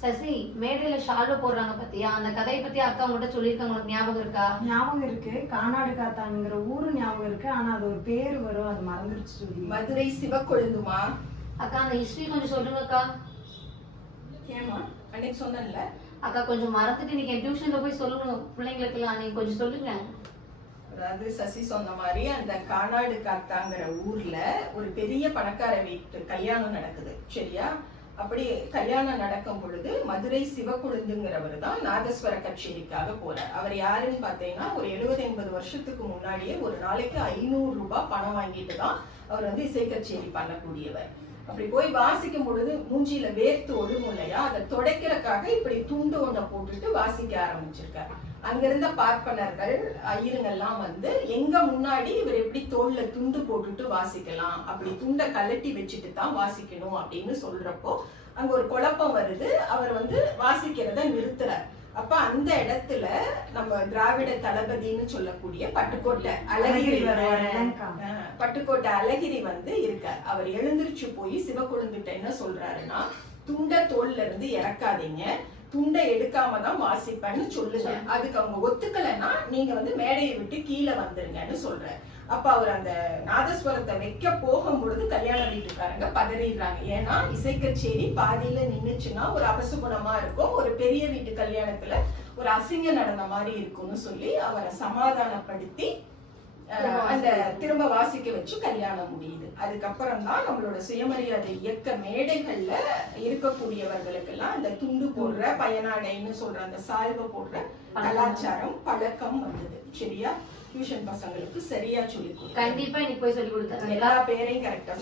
சசி, மேடையில ஷால்வ போடுறாங்க பத்தியா? அந்த கதையை பத்தி அக்கா உங்ககிட்ட சொல்லியிருக்காங்க, உனக்கு ஞாபகம் இருக்கா? ஞாபகம் இருக்கு. கானாடு காத்தான்ங்கிற ஊரு ஞாபகம் இருக்கு. ஆனா அது ஒரு பேர் வரும், அது மறந்துருச்சு சொல்லி. மதுரை சிவக்கொழுந்துமா. அக்கா அந்த ஹிஸ்டரி கொஞ்சம் சொல்லுங்க அக்கா. ஏமா அன்னைக்கு சொன்னேன்ல அக்கா கொஞ்சம் மறந்துட்டு நீங்க டியூஷன்ல போய் சொல்லணும் பிள்ளைங்களுக்கு எல்லாம், நீங்க கொஞ்சம் சொல்லுங்க. அதாவது சசி சொன்ன மாதிரி அந்த கானாடு காத்தாங்கிற ஊர்ல ஒரு பெரிய பணக்கார வீட்டு கல்யாணம் நடக்குது, சரியா? அப்படி கல்யாணம் நடக்கும் பொழுது மதுரை சிவக்குழுந்துங்கிறவர் தான் நாதஸ்வர கச்சேரிக்காக போறார். அவர் யாருன்னு பாத்தீங்கன்னா ஒரு 70-80 வருஷத்துக்கு முன்னாடியே ஒரு நாளைக்கு 500 ரூபாய் பணம் வாங்கிட்டு தான் அவர் வந்து இசை கச்சேரி பண்ணக்கூடியவர். அப்படி போய் வாசிக்கும் பொழுது மூஞ்சியில வேர்த்து ஒழுகும் இல்லையா, அதை துடைக்கிறதுக்காக இப்படி துண்டு ஒன்றை போட்டுட்டு வாசிக்க ஆரம்பிச்சிருக்காரு. அங்கிருந்த பார்ப்பனர்கள் ஐயருங்கெல்லாம் வந்து எங்க முன்னாடி இவர் எப்படி தோல்ல துண்டு போட்டுட்டு வாசிக்கலாம், அப்படி துண்டை கலட்டி வச்சுட்டு தான் வாசிக்கணும் அப்படின்னு சொல்றப்போ அங்க ஒரு குழப்பம் வருது. அவர் வந்து வாசிக்கிறத நிறுத்துறார். அப்ப அந்த இடத்துல நம்ம திராவிட தளபதினு சொல்லக்கூடிய பட்டுக்கோட்டை அழகிரி வந்து இருக்கார். அவர் எழுந்திருச்சு போய் சிவக்குழுந்துட்ட என்ன சொல்றாருன்னா, துண்டை தோல்ல இருந்து இறக்காதீங்க, துண்டை எடுக்காம தான் வாசிப்பேன்னு சொல்லுங்க. அதுக்கு அவங்க ஒத்துக்கலைன்னா நீங்க வந்து மேடையை விட்டு கீழே வந்துருங்கன்னு சொல்றாரு. அப்ப அவர் அந்த நாதஸ்வரத்தை வைக்க போகும் பொழுது கல்யாண வீட்டுக்காரங்க பதறிடுறாங்க. ஏன்னா இசை கச்சேரி பாதியில நின்னுச்சுன்னா ஒரு அபசுகுணமா இருக்கும், ஒரு பெரிய வீட்டு கல்யாணத்துல ஒரு அசிங்க நடந்த மாதிரி இருக்கும்னு சொல்லி அவரை சமாதானப்படுத்தி அந்த திரும்ப வாசிக்க வச்சு கல்யாணம் முடியுது. அதுக்கப்புறம் தான் நம்மளோட சுயமரியாதை இயக்க மேடைகள்ல இருக்கக்கூடியவர்களுக்கு எல்லாம் அந்த துண்டு போடுற பயனாடைன்னு சொல்ற அந்த சால்வை போடுற கலாச்சாரம் பழக்கம் வந்தது, சரியா? டியூஷன் பசங்களுக்கு சரியா சொல்லி கொடுத்து கண்டிப்பா இன்னைக்கு போய் சொல்லி கொடுத்தாங்க. எல்லா பேரையும் கரெக்டா